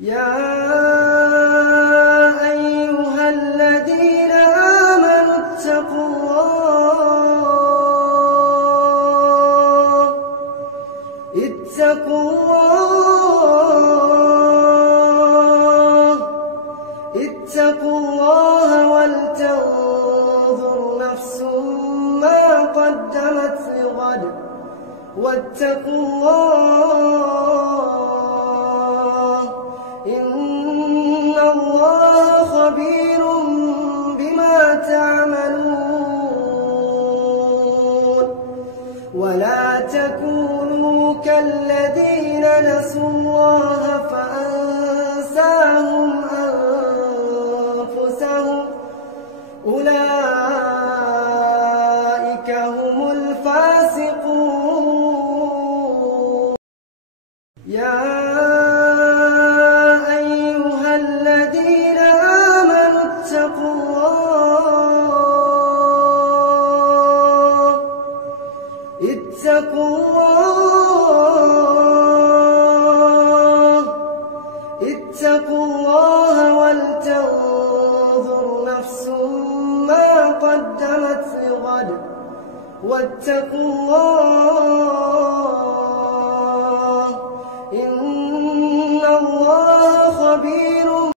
يا أيها الذين آمنوا اتقوا الله ولتنظر نفس ما قدمت لغد واتقوا الله إن الله خبير بما تعملون. ولا تكونوا كالذين نسوا الله فأنساهم أنفسهم أولئك هم الفاسقون. يا أيها الذين آمنوا اتقوا الله ولتنظر نفس ما قدمت لغد واتقوا الله